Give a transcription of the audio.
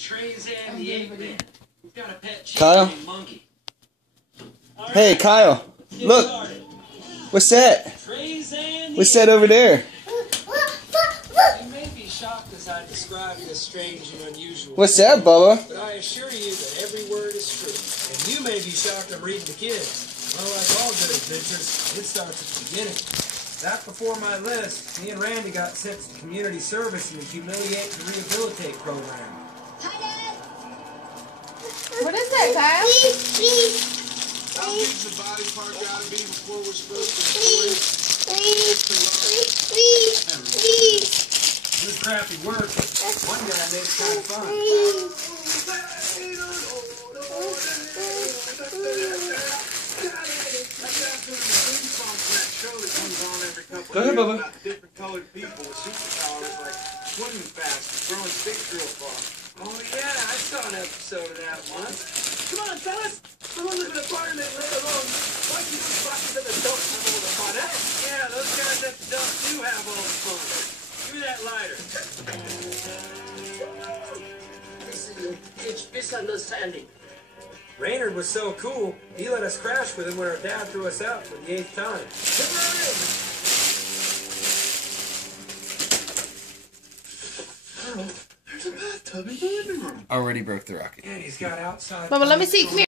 Treyzan the ape man. We've got a pet Kyle? named Monkey. Hey, Kyle. Look. What's that? What's that over there? You may be shocked as I describe this strange and unusual. What's that, Bubba? But I assure you that every word is true. And you may be shocked I'm reading to kids. Well, like all good adventures, it starts at the beginning. Back before my list, me and Randy got sent to community service in the Humiliate to Rehabilitate program. Hi, Dad. What is that, Kyle? How big's the body part gotta be before we're supposed to It was crappy work. One guy made it kind of fun. Go ahead, Bubba. Different colored people with superpowers like swimming fast and throwing sticks real far. Oh yeah, I saw an episode of that once. Come on, fellas! Someone live in an apartment later on. Why do you boxes at the dump have all the fun, eh? Yeah, those guys at the dump do have all the fun. Give me that lighter. This is a huge misunderstanding. Raynard was so cool, he let us crash with him when our dad threw us out for the 8th time. There's a bathtub in the living room. Already broke the rocket. And he's got outside... Bubba, let me see. Come here.